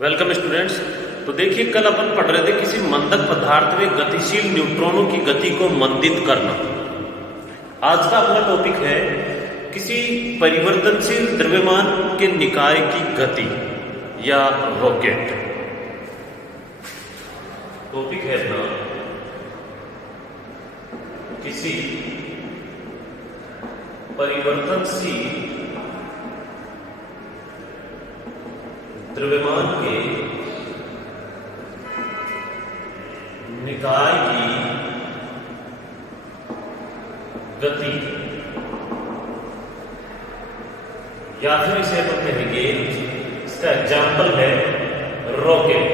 Welcome students. तो देखिए, कल अपन पढ़ रहे थे किसी मंदक पदार्थ में गतिशील न्यूट्रॉनों की गति को मंदित करना। आज का अपना टॉपिक है किसी परिवर्तनशील द्रव्यमान के निकाय की गति या रॉकेट। टॉपिक है अपना किसी परिवर्तनशील द्रव्यमान के निकाय की गति, या फिर इसे हम कहेंगे, इसका एग्जाम्पल है रॉकेट।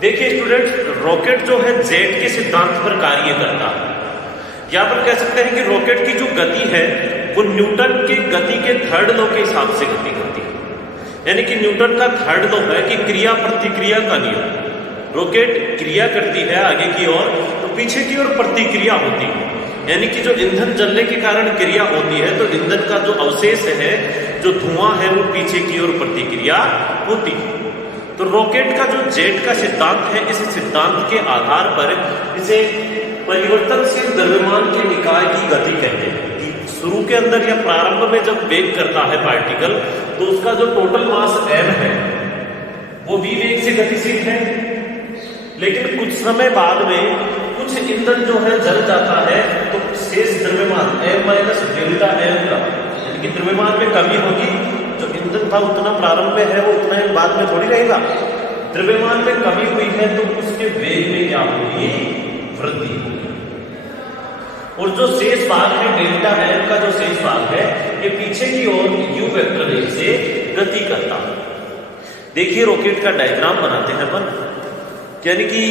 देखिए स्टूडेंट, रॉकेट जो है जेट के सिद्धांत पर कार्य करता है। यहां पर कह सकते हैं कि रॉकेट की जो गति है वो न्यूटन की गति के थर्ड लॉ के हिसाब से गति करती है। यानी कि न्यूटन का थर्ड लॉ है कि क्रिया प्रतिक्रिया का नियम। रॉकेट क्रिया करती है आगे की ओर, तो पीछे की ओर प्रतिक्रिया होती है। यानी कि जो ईंधन जलने के कारण क्रिया होती है, तो ईंधन का जो अवशेष है, जो धुआं है, वो पीछे की ओर प्रतिक्रिया होती है। तो रॉकेट का जो जेट का सिद्धांत है, इस सिद्धांत के आधार पर इसे परिवर्तनशील द्रव्यमान के निकाय की गति कहते हैं। शुरू के अंदर या प्रारंभ में जब वेग करता है पार्टिकल, तो उसका जो टोटल मास m है वो v वेग से गतिशील है। लेकिन कुछ समय बाद में कुछ ईंधन जो है जल जाता है, तो शेष द्रव्यमान m माइनस डेल्टा m का, यानी कि द्रव्यमान में कमी होगी। जो ईंधन था उतना प्रारंभ में है, वो उतना ही बाद में थोड़ी रहेगा। द्रव्यमान में कमी हुई है तो उसके वेग में क्या होगी? वृद्धि होगी। और जो शेष भाग है डेल्टा m का, जो शेष भाग है, ये पीछे की ओर u वेक्टर वेग से गति करता है। देखिए रॉकेट का डायग्राम बनाते हैं अपन। यानी कि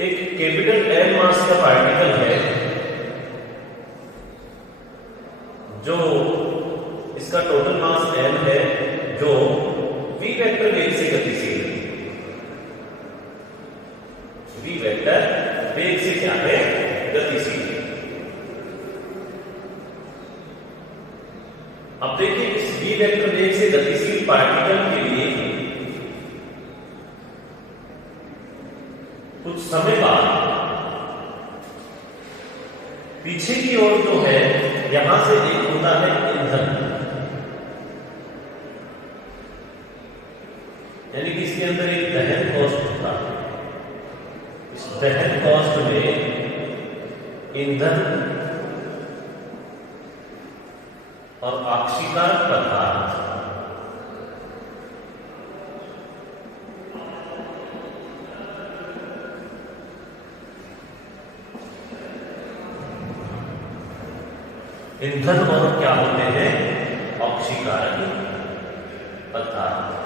एक कैपिटल M मास का पार्टिकल है, जो इसका टोटल मास m है, जो v वेक्टर वेग से गतिशील है। v वेक्टर वेग से क्या है? गतिशील। अब देखिए, इस v वेक्टर वेग से गतिशील पार्टिकल के लिए कुछ समय बाद पीछे की ओर जो है, यहां से एक होता है ईंधन, यानी कि इसके अंदर एक दहन कॉस्ट होता है। इस दहन कॉस्ट में ईंधन और ऑक्सीकरण पदार्थ ईंधन और क्या होते हैं? ऑक्सीकरण पदार्थ।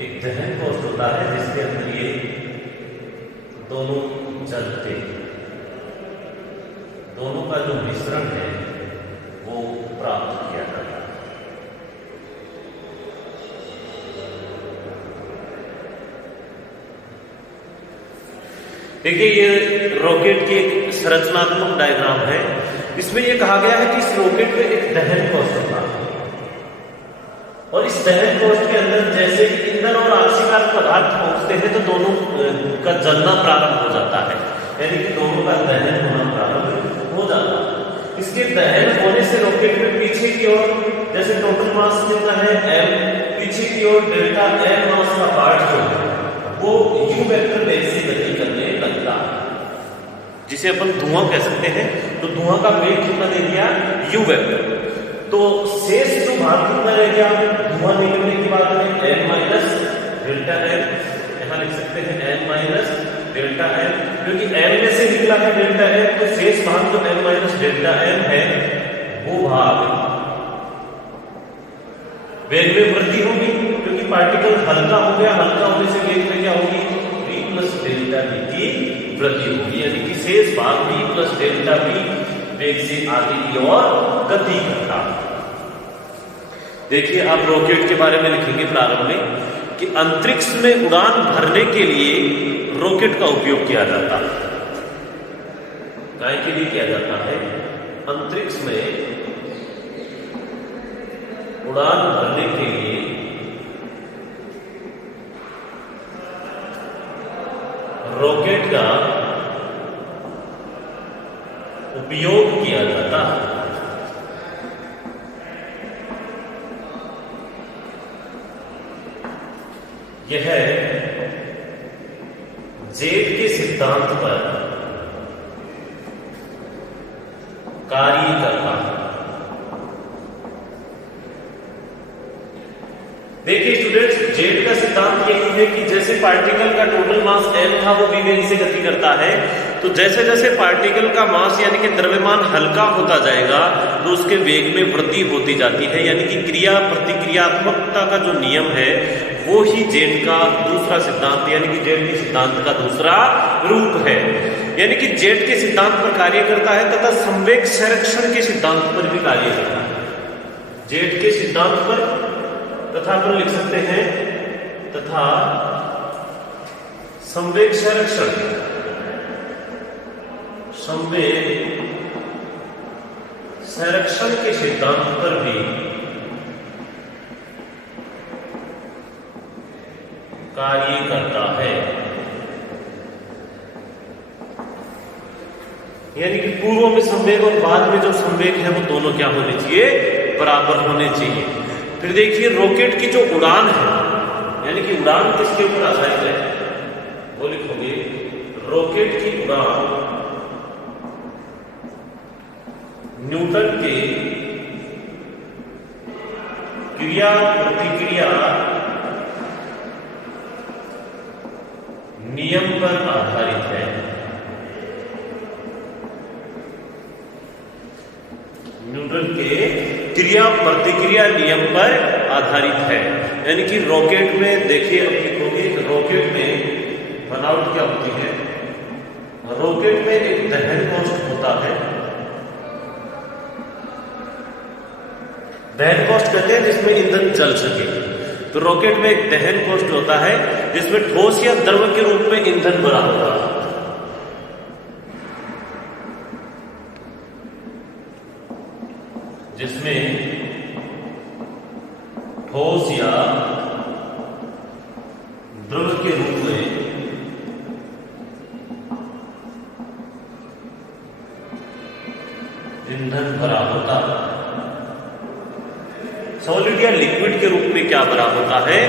एक दहन कॉस्ट होता है जिसके अंदर ये दोनों जलते हैं। दोनों का जो मिश्रण है वो प्राप्त किया जाता है। देखिए, ये रॉकेट की एक संरचनात्मक डायग्राम है। इसमें ये कहा गया है कि इस रॉकेट में एक दहन कॉस्ट होता है, और इस दहन कॉस्ट के अंदर जैसे ईंधन और ऑक्सीकरण पदार्थ पहुंचते हैं, तो दोनों का जलना प्रारंभ हो जाता है। यानी कि दोनों का दहन होना प्रारंभ हो जाता है। इसके दहन होने से रॉकेट में पीछे की ओर, जैसे टोटल मास कितना है m, पीछे की ओर डेल्टा m मास का पार्ट जो है वो u वेक्टर वेग से गति करने लगता है, जिसे अपन धुआं कह सकते हैं। तो धुआं का वेग कितना दे दिया? u vector. तो शेष जो भाग कितना रह गया? धुआं निकलने के बाद में m माइनस डेल्टा m, यहां लिख सकते हैं m माइनस डेल्टा m, क्योंकि m में से निकला है डेल्टा m, तो शेष भाग जो m माइनस डेल्टा m है, वो भाग वेग में वृद्धि होगी, क्योंकि पार्टिकल हल्का हो गया। हल्का होने से वेग में क्या होगी? v प्लस डेल्टा v की वृद्धि होगी। यानी कि शेष भाग v प्लस डेल्टा v वेग से आगे की ओर गति करता। देखिए, आप रॉकेट के बारे में लिखेंगे प्रारंभ में कि अंतरिक्ष में उड़ान भरने के लिए रॉकेट का उपयोग किया जाता है। काय के लिए किया जाता है? अंतरिक्ष में उड़ान भरने के लिए रॉकेट का उपयोग किया जाता है। यह जेट के सिद्धांत पर कार्य करता है। देखिए स्टूडेंट्स, जेट का सिद्धांत यही है कि जैसे पार्टिकल का टोटल मास m था वो v वेग से गति करता है, तो जैसे जैसे पार्टिकल का मास यानी कि द्रव्यमान हल्का होता जाएगा तो उसके वेग में वृद्धि होती जाती है। यानी कि क्रिया प्रतिक्रियात्मकता का जो नियम है वो ही जेट का दूसरा सिद्धांत यानी कि जेट के सिद्धांत का दूसरा रूप है। यानी कि जेट के सिद्धांत पर कार्य करता है तथा संवेग संरक्षण के सिद्धांत पर भी कार्य करता है। जेट के सिद्धांत पर तथा पर लिख सकते हैं तथा संवेग संरक्षण, संवेग संरक्षण के सिद्धांत पर भी कार्य करता है। यानी कि पूर्व में संवेग और बाद में जो संवेग है वो दोनों क्या होने चाहिए? बराबर होने चाहिए। फिर देखिए रॉकेट की जो उड़ान है यानी कि उड़ान किसके ऊपर आधारित है? वो लिखोगे रॉकेट की उड़ान न्यूटन के क्रिया प्रतिक्रिया नियम पर आधारित है। न्यूटन के क्रिया प्रतिक्रिया नियम पर आधारित है। यानी कि रॉकेट में देखिए, अब लिखोगे रॉकेट में बनावट क्या होती है? रॉकेट में एक दहन कॉस्ट होता है। दहन कॉस्ट कहते हैं जिसमें ईंधन जल सके। तो रॉकेट में एक दहन कॉस्ट होता है जिसमें ठोस या द्रव के रूप में ईंधन भरा होता है। जिसमें ठोस या द्रव के रूप में ईंधन भरा होता है। सॉलिड या लिक्विड के रूप में क्या भरा होता है?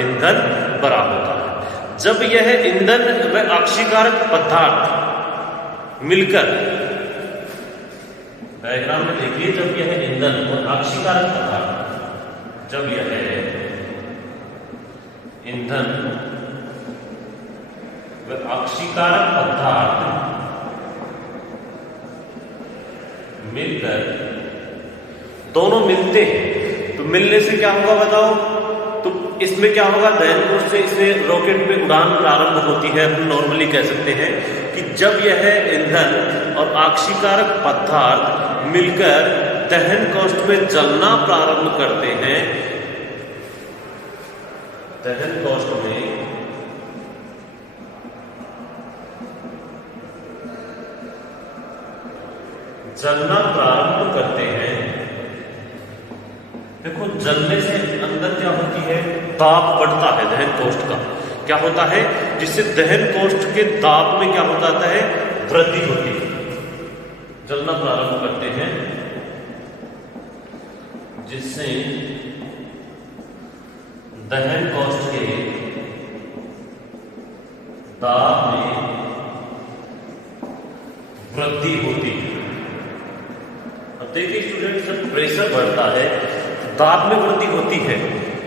ईंधन भरा होता है। जब यह ईंधन व आक्षीकारक पदार्थ मिलकर, डायग्राम में देखिए, जब यह ईंधन और आक्षीकारक पदार्थ, जब यह ईंधन व आक्षीकारक पदार्थ मिलकर दोनों मिलते हैं तो मिलने से क्या होगा बताओ? तो इसमें क्या होगा? दहन कोष से इसमें रॉकेट में उड़ान प्रारंभ होती है। हम नॉर्मली कह सकते हैं कि जब यह ईंधन और आक्षीकारक पदार्थ मिलकर दहन कोष्ठ में जलना प्रारंभ करते हैं, दहन कोष्ठ में जलना प्रारंभ करते हैं। देखो, जलने से अंदर क्या होती है? दाब बढ़ता है दहन कोष्ठ का। क्या होता है? जिससे दहन कोष्ठ के दाब में क्या हो जाता है? वृद्धि होती है। जलना प्रारंभ करते हैं जिससे दहन कोष्ठ के दाब में वृद्धि होती है। अब देखिए स्टूडेंट, जब प्रेशर बढ़ता है, दाब में वृद्धि होती है,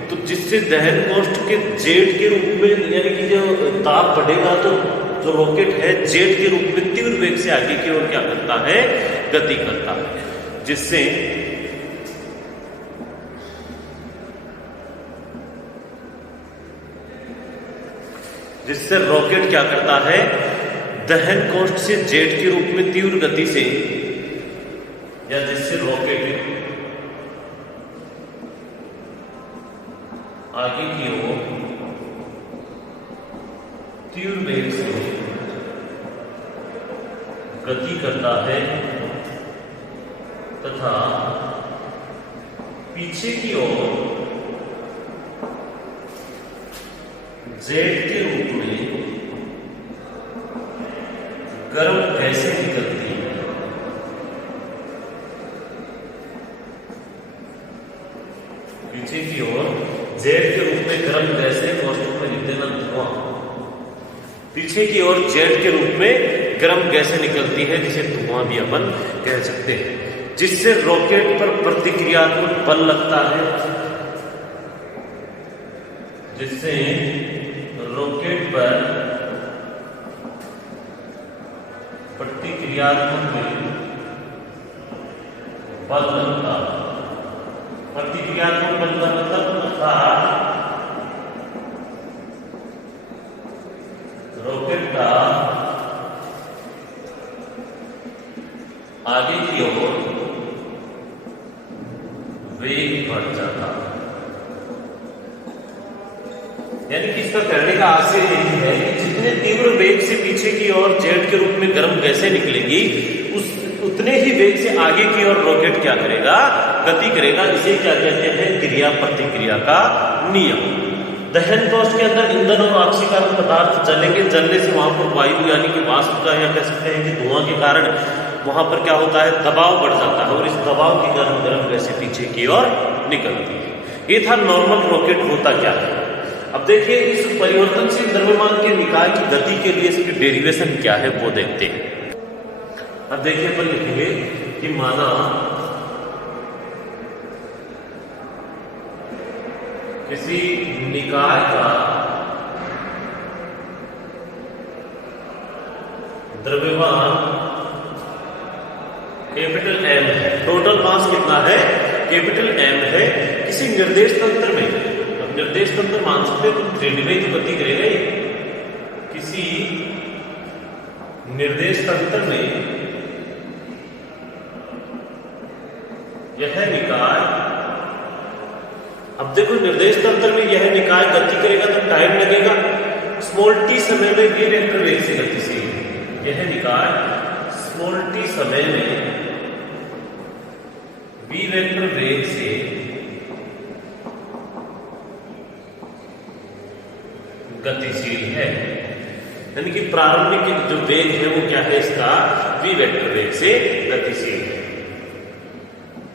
तो जिससे दहन कोष्ठ के जेट के रूप में यानी कि जो दाब बढ़ेगा तो जो रॉकेट है जेट के रूप में तीव्र वेग से आगे की ओर क्या करता है? गति करता है। जिससे रॉकेट क्या करता है? दहन कोष्ठ से जेट के रूप में तीव्र गति से, या जिससे रॉकेट आगे की ओर तीव्र वेग से गति करता है तथा पीछे की ओर जेड के रूप में गर्म गैसें निकलती हैं। पीछे की ओर जेड के रूप में गर्म गैसें, वास्तव में लिख देना धुआं। पीछे की ओर जेड के रूप में गर्म गैसें निकलती है जिसे धुआं भी अपन कह सकते हैं, जिससे रॉकेट पर प्रतिक्रियात्मक बल लगता है, जिससे रॉकेट पर प्रतिक्रियात्मक बल लगता है। प्रतिक्रियात्मक बल का मतलब अर्थात रॉकेट का आगे की ओर वेग बढ़ जाता है। यानी कि इसका कहने का आशय यही है कि जितने तीव्र वेग से पीछे की ओर जेट के रूप में गर्म गैसें निकलेंगी, उतने ही वेग से आगे की ओर रॉकेट क्या करेगा, गति करेगा। इसे क्या कहते हैं, क्रिया प्रतिक्रिया का नियम। दहन कोष के अंदर ईंधन और ऑक्सीकरण पदार्थ जलेंगे, जलने से वहां पर वायु यानी कि वाष्प का, या कह सकते हैं कि धुआं के कारण वहां पर क्या होता है, दबाव बढ़ जाता है और इस दबाव के कारण गर्म गैसें पीछे की ओर निकलती है। ये था नॉर्मल रॉकेट होता क्या है। अब देखिए इस परिवर्तनशील द्रव्यमान के निकाय की गति के लिए इसकी डेरिवेशन क्या है वो देखते हैं। अब देखिए अपन लिखेंगे कि माना किसी निकाय का द्रव्यमान कैपिटल एम है, टोटल मास कितना है, कैपिटल एम है, किसी निर्देश तंत्र में, निर्देश तंत्र मान सकते हैं तो थ्री में जो गति करेगा ये, किसी निर्देश तंत्र में यह निकाय, अब देखो निर्देश तंत्र में यह निकाय गति करेगा तो टाइम लगेगा, स्मॉल टी समय में v वेक्टर वेग से गतिशील है। यह निकाय स्मॉल टी समय में v वेक्टर वेग से गतिशील है। यानी कि प्रारंभिक जो वेग है वो क्या है, इसका v वेक्टर वेग से गतिशील है।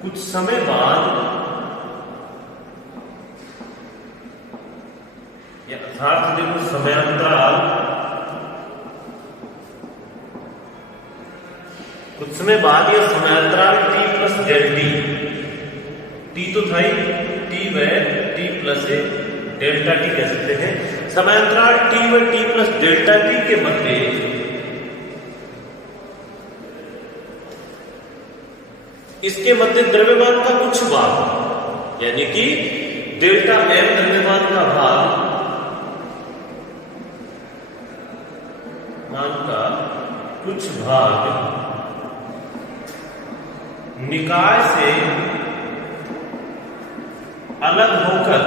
कुछ समय बाद अर्थात देखो समयांतराल, कुछ समय बाद यह समयांतराल t प्लस डेल टी तो था ही, t व t प्लस डेल्टा टी कह सकते हैं। समयांतराल t व t प्लस डेल्टा टी के मध्य इसके मध्य द्रव्यमान का कुछ भाग, यानी कि डेल्टा m द्रव्यमान का भाग मान का कुछ भाग निकाय से अलग होकर,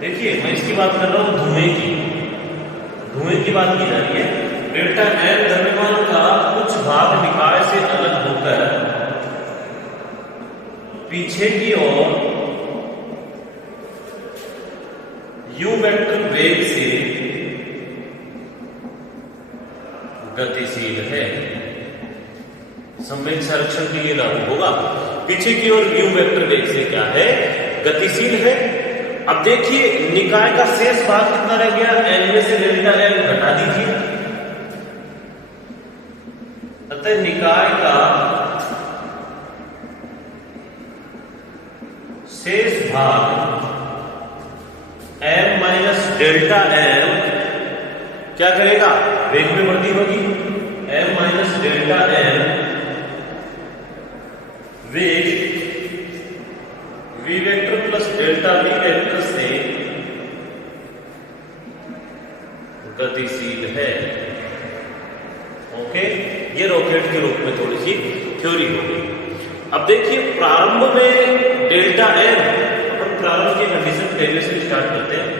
देखिए मैं इसकी बात कर रहा हूं धुएं की बात की जा रही है। डेल्टा एम द्रव्यमान का कुछ भाग निकाय से अलग होकर पीछे की ओर u वेक्टर वेग से गतिशील है। संवेग संरक्षण के लिए लागू होगा, पीछे की ओर u वेक्टर वेग से क्या है, गतिशील है। अब देखिए निकाय का शेष भाग कितना रह गया, n में से डेल्टा m घटा दीजिए, अतः निकाय का शेष भाग m माइनस डेल्टा m क्या करेगा, वेग में वृद्धि होगी। m माइनस डेल्टा m वेग v vector plus delta v vector से गतिशील है। ओके, ये रॉकेट के रूप में थोड़ी सी थ्योरी होगी। अब देखिए प्रारंभ में डेल्टा m, अपन प्रारंभ की कंडीशन पहले से स्टार्ट करते हैं।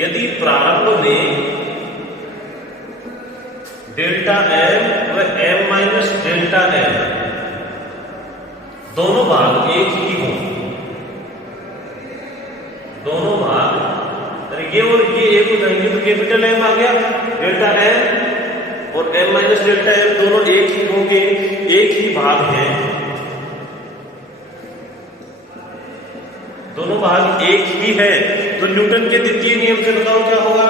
यदि प्रारंभ में डेल्टा m व m माइनस डेल्टा m दोनों भाग एक ही हों, दोनों भाग ये और ये एक हो जाएंगे तो कैपिटल M आ गया, डेल्टा M और M माइनस डेल्टा M दोनों एक ही होंगे, एक ही भाग हैं, दोनों भाग एक ही है। तो न्यूटन के द्वितीय नियम से बताओ क्या होगा?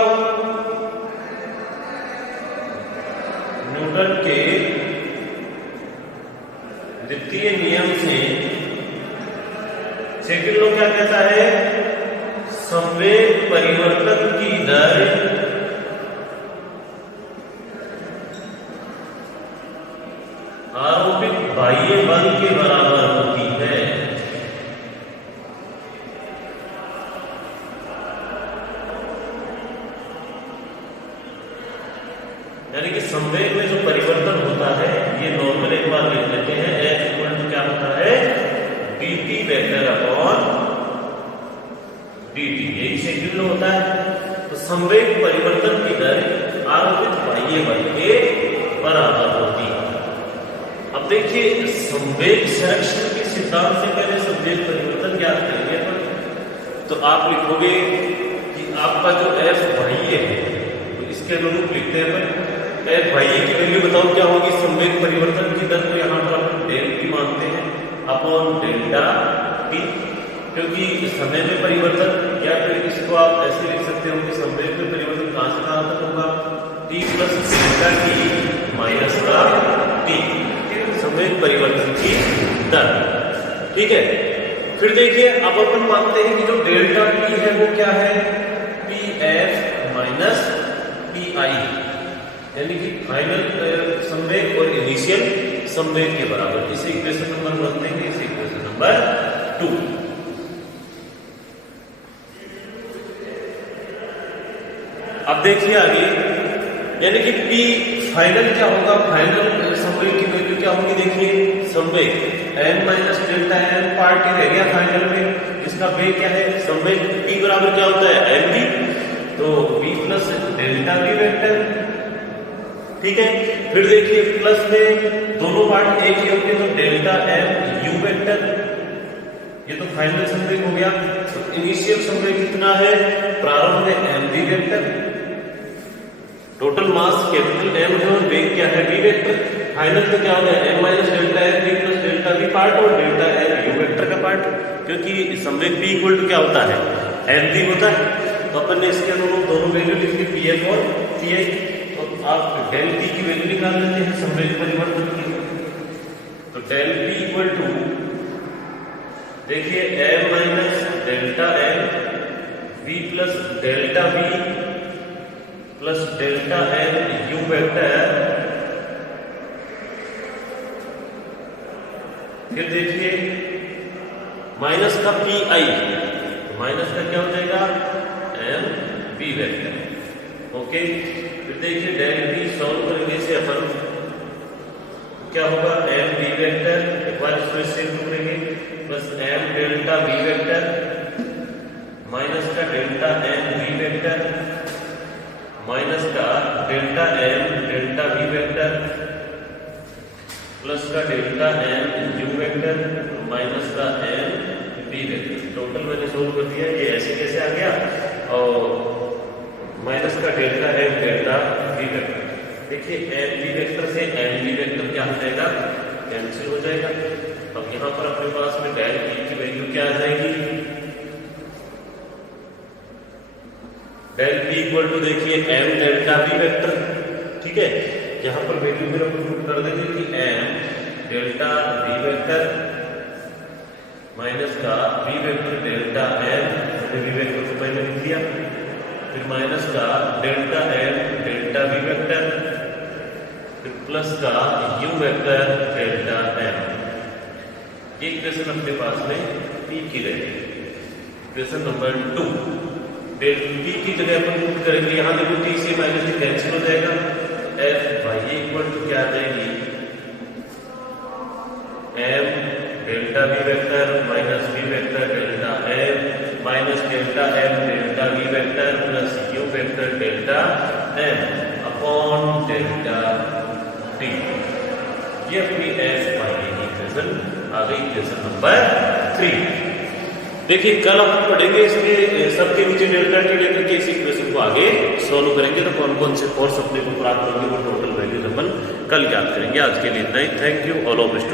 न्यूटन के द्वितीय नियम से सेकंड लॉ क्या कहता है? संवेग परिवर्तन की दर आरोपित बाह्य बल के बराबर होती है। यानी कि संवेग में जो परिवर्तन होता है, ये नॉर्मल एक बार लिख लेते हैं, F इक्वल टू क्या होता है? dt वेक्टर अपॉन dt, यही सेकंड लॉ होता है। तो संवेग परिवर्तन की दर आरोपित बाह्य बल के बराबर होती है। अब देखिए संवेग संरक्षण के सिद्धांत से पहले संवेग परिवर्तन ज्ञात करेंगे तो आप लिखोगे कि आपका जो F बाह्य है तो इसके अनुरूप लिखते हैं F बाह्य की वैल्यू बताओ क्या होगी? संवेग परिवर्तन की दर को यहाँ पर हम डेल p मानते हैं अपॉन डेल्टा t, क्योंकि समय में परिवर्तन, या फिर इसको आप ऐसे लिख सकते हो कि संवेग में परिवर्तन कहां से कहां तक होगा? t plus delta t minus का t, संवेग परिवर्तन की दर। ठीक है, फिर देखिए अब अपन मानते हैं कि जो डेल्टा t है वो क्या है? pf माइनस pi, यानी कि फाइनल संवेग और इनिशियल संवेग के बराबर। इसे इक्वेशन नंबर 1 देंगे, इसे इक्वेशन नंबर 2। अब देखिए आगे, यानी कि P फाइनल क्या होगा? फाइनल संवेग की वैल्यू क्या होगी? देखिए संवेग m minus delta m part रह गया फाइनल में, इसका वेग क्या है? संवेग P बराबर क्या होता है? mv, तो v plus delta v vector. ठीक है, फिर देखिए प्लस में दोनों पार्ट एक ही होंगे तो डेल्टा m u वेक्टर, ये तो फाइनल संवेग हो गया। तो इनिशियल संवेग कितना है? प्रारंभ में mv vector, total mass capital M है और वेग क्या है? v vector. फाइनल में क्या होगा? m minus delta m v plus delta v part और डेल्टा m u वेक्टर का पार्ट, क्योंकि संवेग p इक्वल टू क्या होता है? mv होता है। तो अपन ने इसके अनुरूप दोनों वैल्यू लिख ली, pf और phi। तो आप डेल p की वैल्यू निकाल लेते हैं संवेग परिवर्तन की। तो डेल p इक्वल टू देखिए m minus delta m v plus delta v plus delta m u vector. फिर देखिए माइनस का पी आई, तो माइनस का क्या हो जाएगा? m v vector. ओके, फिर देखिए डेल p सॉल्व करने से अपन क्या होगा? m v वेक्टर, एक बार इसको सेव करेंगे, plus m delta v vector minus का delta m v vector minus का delta m delta v vector plus का delta m u vector minus का m v वेक्टर। टोटल मैंने सोल्व कर दिया, ये ऐसे कैसे आ गया? और माइनस का delta m delta v vector. देखिए m v वेक्टर से m v वेक्टर क्या हो जाएगा? कैंसिल हो जाएगा। अब यहाँ पर अपने पास में डेल p की वैल्यू क्या आ जाएगी? डेल p इक्वल टू देखिए m डेल्टा v वेक्टर। ठीक है, यहाँ पर वैल्यू फिर अपन पुट कर देंगे कि m delta v vector minus का v vector delta m, v vector को पहले लिख दिया, फिर माइनस का delta m delta v vector, फिर प्लस का u वेक्टर डेल्टा m। एक इक्वेशन अपने पास में p की रहेगी। इक्वेशन नंबर 2, डेल p की जगह अपन पुट करेंगे, यहाँ देखो t से माइनस से कैंसिल हो जाएगा, f y इक्वल टू क्या आ जाएगी? m delta v vector minus v vector delta m minus delta m delta v vector plus u vector delta m upon delta t। ये अपनी एफ पाई की equation आ गई, equation number 3। देखिए कल हम पढ़ेंगे इसके सबके नीचे डेल्टा टी लेकर के इस इक्वेशन को आगे सॉल्व करेंगे, तो कौन कौन से फोर्स अपने को प्राप्त होंगे वो टोटल वैल्यूज अपन कल ज्ञात करेंगे। आज के लिए इतना ही। Thank you all of student.